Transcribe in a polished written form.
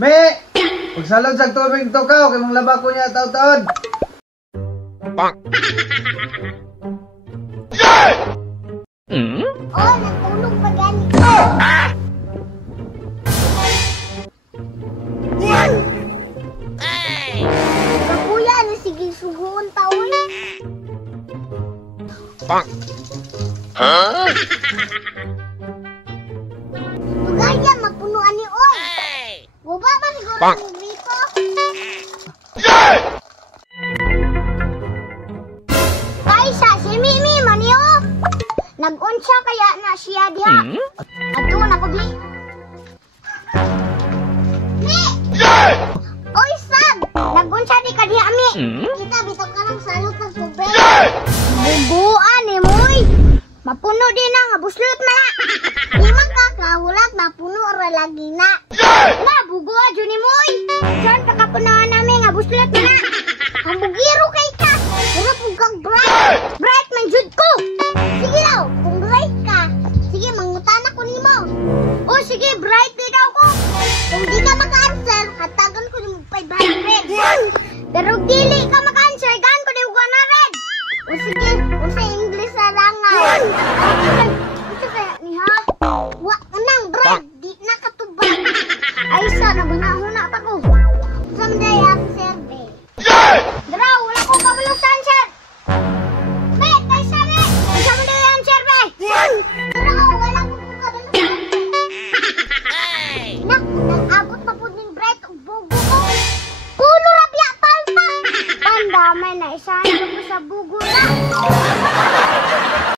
Me! Pagsalod sa tubig to ka, kay mong laba ko niya taon-taon. Bang! Oh, natulog pa gani. Kuya, ano sige suguon taon? Bang! Huh? Tugaya, mapunuan ni Oy. Guba ba siguro Bang! ang grito? Kaisa, si Mimi, maniyo. Nag-unsya kaya na siya diha. Ato na ko, Bi. Mi! Oy, Sab! Nag-unsya di ka diha, Mi. Kita, bitaw ka lang salot ng tubig. Bubuan, eh, Moy. Mapuno din na, nga buslot na. Limang kakahulat, mapuno ra lagi na. Na, bugoa, Juni Moy. Diyan, pagkapunaan namin, nga buslot na. Hambugiro kay ka. Pero kung kang bright, bright man jud ko. Sige daw, kung bright ka, sige, mangutan ako nimo. O sige, bright din daw ko. Kung di ka maka-answer, hatagan ko yung 500. Pero dili ka maka